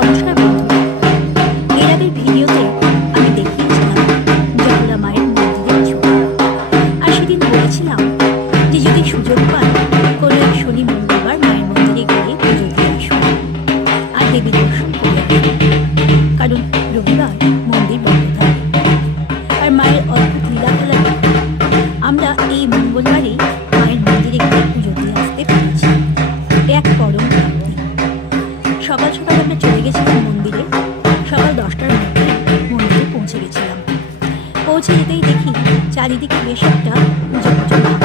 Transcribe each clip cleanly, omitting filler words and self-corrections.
নমস্কার বন্ধুরা, এর আগের ভিডিওতে আমি দেখিয়েছিলাম জগলা মায়ের মন্দিরের ছবি। আর সেদিন বলেছিলাম যে যদি সুযোগ পান কোনো এক শনি মঙ্গলবার মায়ের মন্দিরে গিয়ে পুজো দিয়ে আসুন আর দেবী দর্শন করে আসুন, কারণ রবিবার মন্দির বন্ধ থাকে। আর মায়ের অদ্ভুত লীলা খেলা আমরা এই মঙ্গলবারই মায়ের মন্দিরে গিয়ে পুজো দিয়ে আসতে পেরেছি। এক পরম প্রাপ্তি। সকাল সকাল আমরা চলে গেছিলাম মন্দিরে। সকাল 10টার মধ্যে মন্দিরে পৌঁছে গেছিলাম। পৌঁছে যেতেই দেখি চারিদিকে বেশ একটা পুজো পুজো ভাব।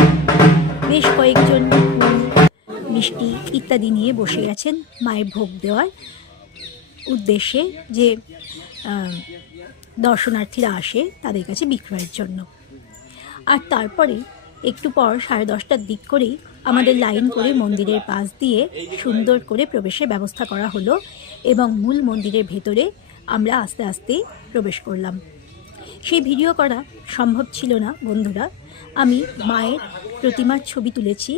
বেশ কয়েকজন মিষ্টি ইত্যাদি নিয়ে বসে আছেন মায়ের ভোগ দেওয়ার উদ্দেশ্যে, যে দর্শনার্থীরা আসে তাদের কাছে বিক্রয়ের জন্য। আর তারপরে একটু পর 10:30টার দিক করেই আমাদের লাইন করে মন্দিরের পাশ দিয়ে সুন্দর করে প্রবেশের ব্যবস্থা করা হলো এবং মূল মন্দিরের ভেতরে আমরা আস্তে আস্তে প্রবেশ করলাম। সেই ভিডিও করা সম্ভব ছিল না বন্ধুরা। আমি মায়ের প্রতিমার ছবি তুলেছি,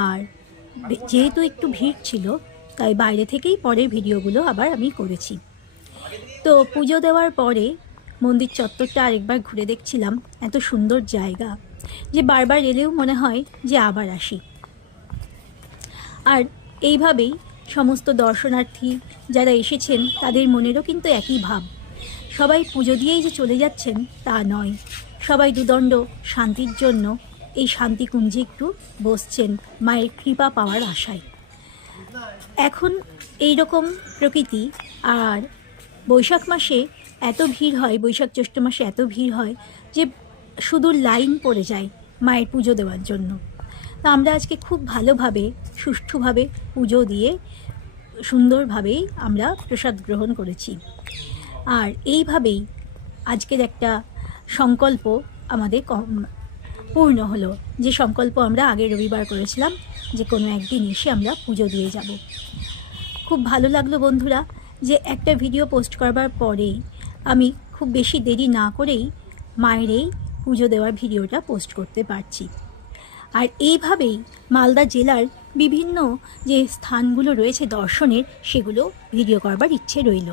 আর যেহেতু একটু ভিড় ছিল তাই বাইরে থেকেই পরের ভিডিওগুলো আবার আমি করেছি। তো পুজো দেওয়ার পরে মন্দির চত্বরটা আরেকবার ঘুরে দেখছিলাম। এত সুন্দর জায়গা যে বারবার এলেও মনে হয় যে আবার আসি। আর এইভাবেই সমস্ত দর্শনার্থী যারা এসেছেন তাদের মনেরও কিন্তু একই ভাব। সবাই পুজো দিয়েই যে চলে যাচ্ছেন তা নয়, সবাই দুদণ্ড শান্তির জন্য এই শান্তিকুঞ্জে একটু বসছেন মায়ের কৃপা পাওয়ার আশায়। এখন এই রকম প্রকৃতি, আর বৈশাখ মাসে এত ভিড় হয়, বৈশাখ জ্যৈষ্ঠ মাসে এত ভিড় হয় যে শুধু লাইন পড়ে যায় মায়ের পুজো দেওয়ার জন্য। তা আমরা আজকে খুব ভালোভাবে সুষ্ঠুভাবে পুজো দিয়ে সুন্দরভাবেই আমরা প্রসাদ গ্রহণ করেছি। আর এইভাবেই আজকের একটা সংকল্প আমাদের পূর্ণ হলো, যে সংকল্প আমরা আগের রবিবার করেছিলাম যে কোনো একদিন এসে আমরা পুজো দিয়ে যাব। খুব ভালো লাগলো বন্ধুরা যে একটা ভিডিও পোস্ট করবার পরেই আমি খুব বেশি দেরি না করেই মায়ের এই পুজো দেওয়ার ভিডিওটা পোস্ট করতে পারছি। আর এইভাবেই মালদা জেলার বিভিন্ন যে স্থানগুলো রয়েছে দর্শনের, সেগুলো ভিডিও করবার ইচ্ছে রইল।